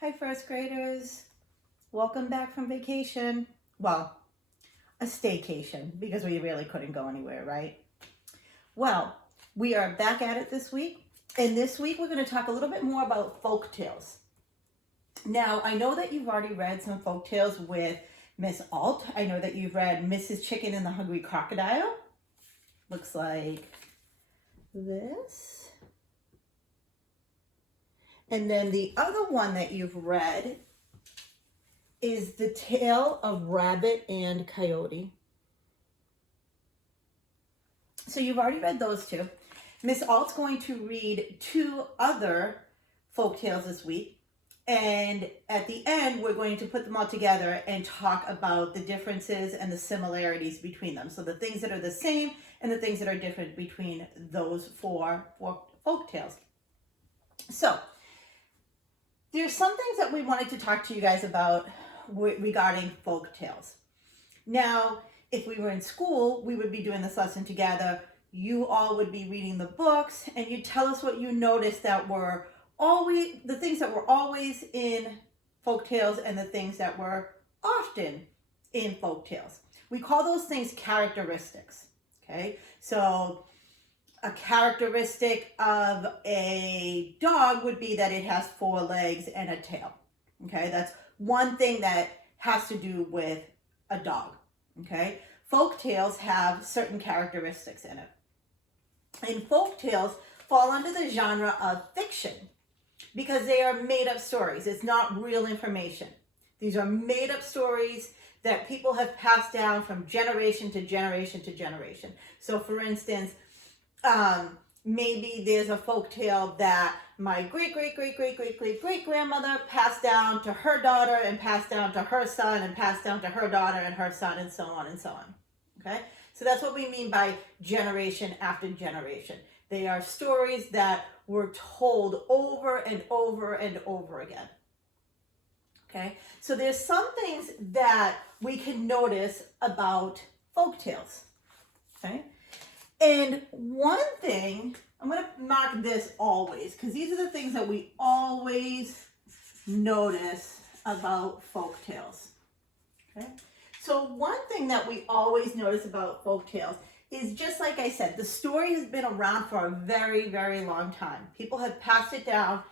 Hi, first graders. Welcome back from vacation. Well, a staycation because we really couldn't go anywhere, right? Well, we are back at it this week. And this week we're going to talk a little bit more about folk tales. Now, I know that you've already read some folk tales with Miss Alt. I know that you've read Mrs. Chicken and the Hungry Crocodile. Looks like this. And then the other one that you've read is The Tale of Rabbit and Coyote. So you've already read those two. Miss Alt's going to read two other folk tales this week. And at the end, we're going to put them all together and talk about the differences and the similarities between them. So the things that are the same and the things that are different between those four folk tales. So there's some things that we wanted to talk to you guys about regarding folk tales. Now, if we were in school, we would be doing this lesson together. You all would be reading the books, and you'd tell us what you noticed that were always, the things that were always in folk tales and the things that were often in folk tales. We call those things characteristics, okay? So a characteristic of a dog would be that it has 4 legs and a tail. Okay, that's one thing that has to do with a dog. Okay, folk tales have certain characteristics in it. And folk tales fall under the genre of fiction because they are made up stories. It's not real information. These are made up stories that people have passed down from generation to generation to generation. So for instance, maybe there's a folk tale that my great grandmother passed down to her daughter and passed down to her son and passed down to her daughter and her son and so on and so on. Okay, so that's what we mean by generation after generation. They are stories that were told over and over and over again. Okay, so there's some things that we can notice about folk tales. Okay. And one thing, I'm going to mark this always, because these are the things that we always notice about folk tales. Okay? So one thing that we always notice about folk tales is, just like I said, the story has been around for a very, very long time. People have passed it down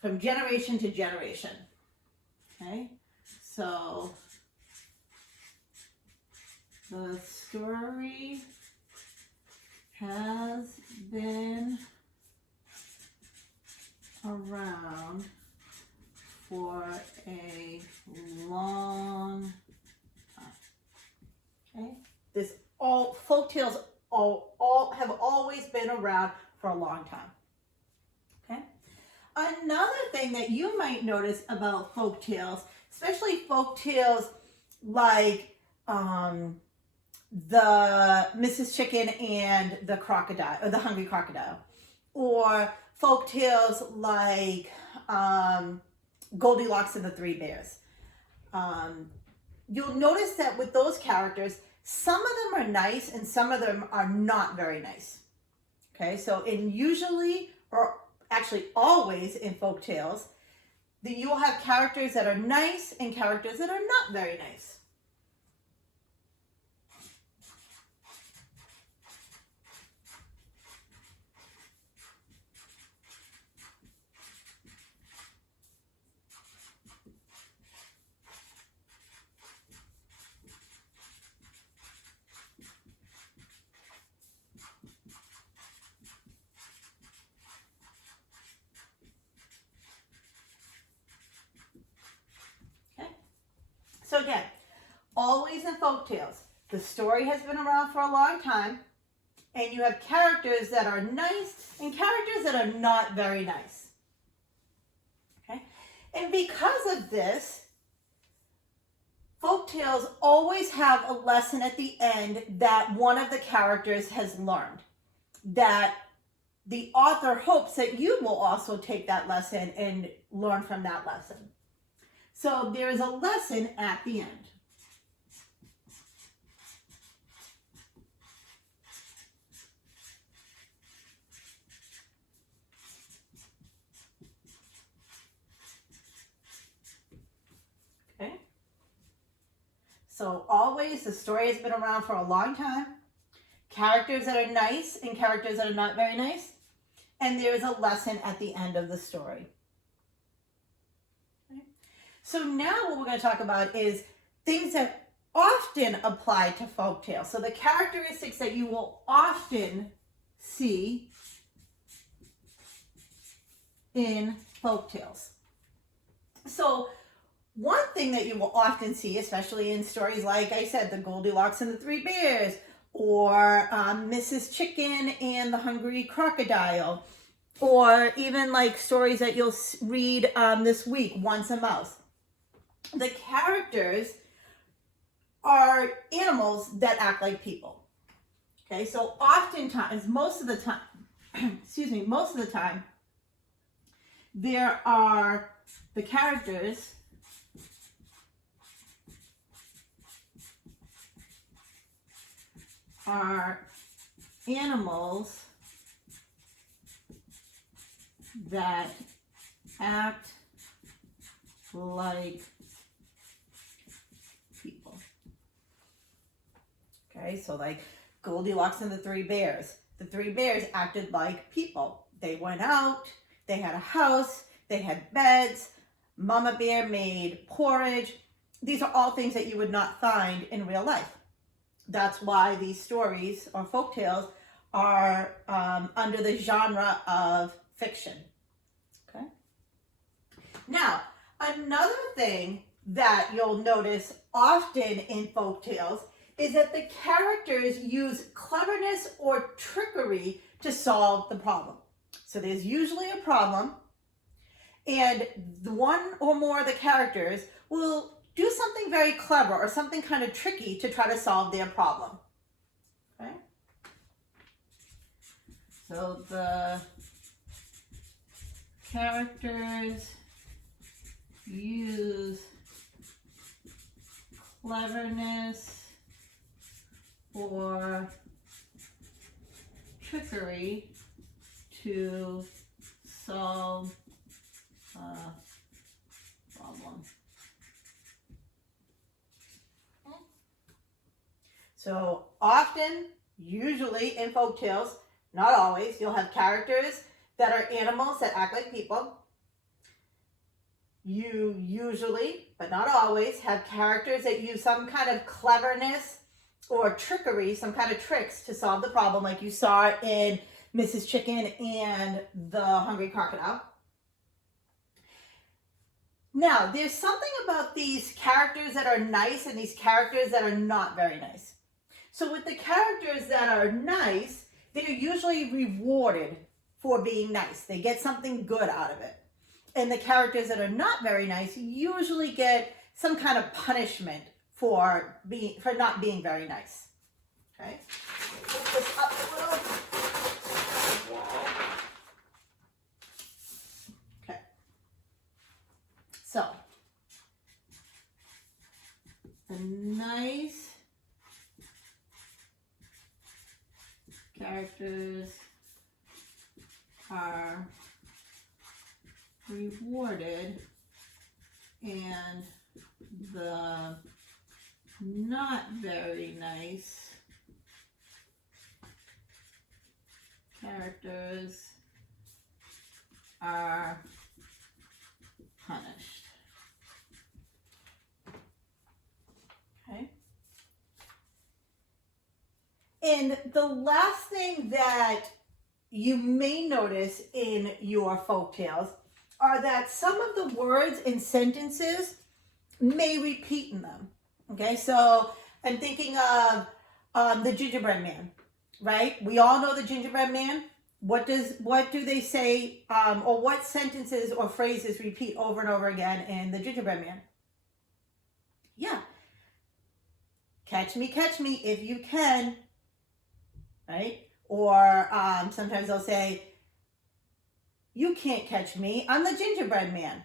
from generation to generation. Okay? So the story has been around for a long time. Okay, folktales all have always been around for a long time. Okay, another thing that you might notice about folktales, especially folktales like the Mrs. Chicken and the crocodile, or the Hungry Crocodile, or folk tales like Goldilocks and the 3 Bears. You'll notice that with those characters, some of them are nice and some of them are not very nice. Okay, so usually, or actually always in folk tales, you will have characters that are nice and characters that are not very nice. So again, always in folk tales, the story has been around for a long time, and you have characters that are nice and characters that are not very nice. Okay? And because of this, folk tales always have a lesson at the end that one of the characters has learned, that the author hopes that you will also take that lesson and learn from that lesson. So there is a lesson at the end. So always, the story has been around for a long time. Characters that are nice and characters that are not very nice. And there's a lesson at the end of the story. Okay. So now what we're going to talk about is things that often apply to folktales. So the characteristics that you will often see in folktales. So one thing that you will often see, especially in stories like I said, the Goldilocks and the Three Bears, or Mrs. Chicken and the Hungry Crocodile, or even like stories that you'll read this week, Once a Mouse. The characters are animals that act like people. Okay, so oftentimes, most of the time, most of the time, there are the characters are animals that act like people. Okay, so like Goldilocks and the Three Bears. The Three Bears acted like people. They went out, they had a house, they had beds, Mama Bear made porridge. These are all things that you would not find in real life. That's why these stories or folktales are under the genre of fiction. Okay. Now, another thing that you'll notice often in folktales is that the characters use cleverness or trickery to solve the problem. So there's usually a problem, and one or more of the characters will do something very clever or something kind of tricky to try to solve their problem. Okay? So the characters use cleverness or trickery to solve a problem. So often, usually in folktales, not always, you'll have characters that are animals that act like people. You usually, but not always, have characters that use some kind of cleverness or trickery, some kind of tricks to solve the problem, like you saw in Mrs. Chicken and the Hungry Crocodile. Now, there's something about these characters that are nice and these characters that are not very nice. So with the characters that are nice, they're usually rewarded for being nice. They get something good out of it. And the characters that are not very nice usually get some kind of punishment for not being very nice. Okay? Lift this up a little. Okay. So, the nice characters are rewarded, and the not very nice characters are punished. Okay. And the last thing that you may notice in your folktales are that some of the words and sentences may repeat in them. Okay, so I'm thinking of the gingerbread man, right? We all know the gingerbread man. What do they say, or what sentences or phrases repeat over and over again in the gingerbread man? Yeah. Catch me if you can, right? Or sometimes they'll say, you can't catch me, I'm the gingerbread man.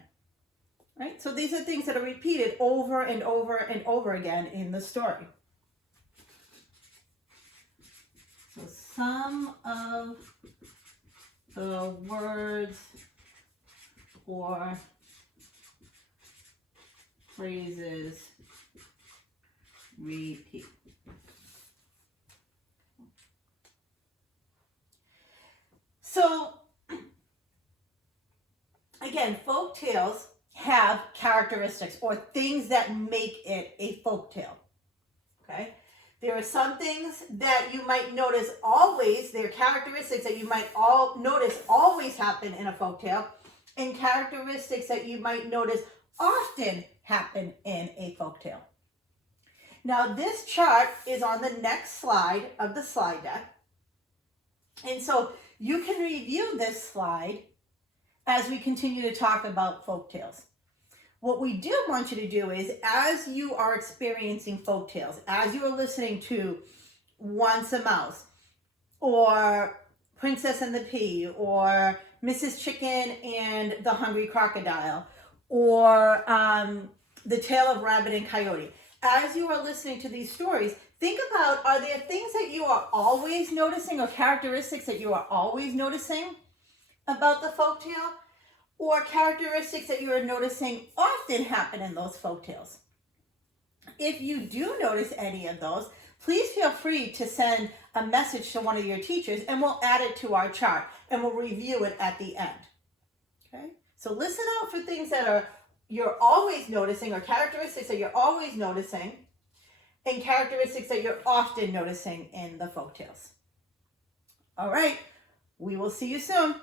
Right? So these are things that are repeated over and over and over again in the story. So some of the words or phrases repeat. So, again, folk tales have characteristics or things that make it a folk tale. Okay? There are some things that you might notice always, there are characteristics that you might notice always happen in a folk tale, and characteristics that you might notice often happen in a folk tale. Now, this chart is on the next slide of the slide deck. And so you can review this slide as we continue to talk about folk tales. What we do want you to do is, as you are experiencing folk tales, as you are listening to Once a Mouse, or Princess and the Pea, or Mrs. Chicken and the Hungry Crocodile, or The Tale of Rabbit and Coyote, as you are listening to these stories, think about, are there things that you are always noticing or characteristics that you are always noticing about the folk tale? Or characteristics that you are noticing often happen in those folk tales? If you do notice any of those, please feel free to send a message to one of your teachers and we'll add it to our chart and we'll review it at the end. Okay? So listen out for things that you're always noticing, or characteristics that you're always noticing, and characteristics that you're often noticing in the folk tales. All right, we will see you soon.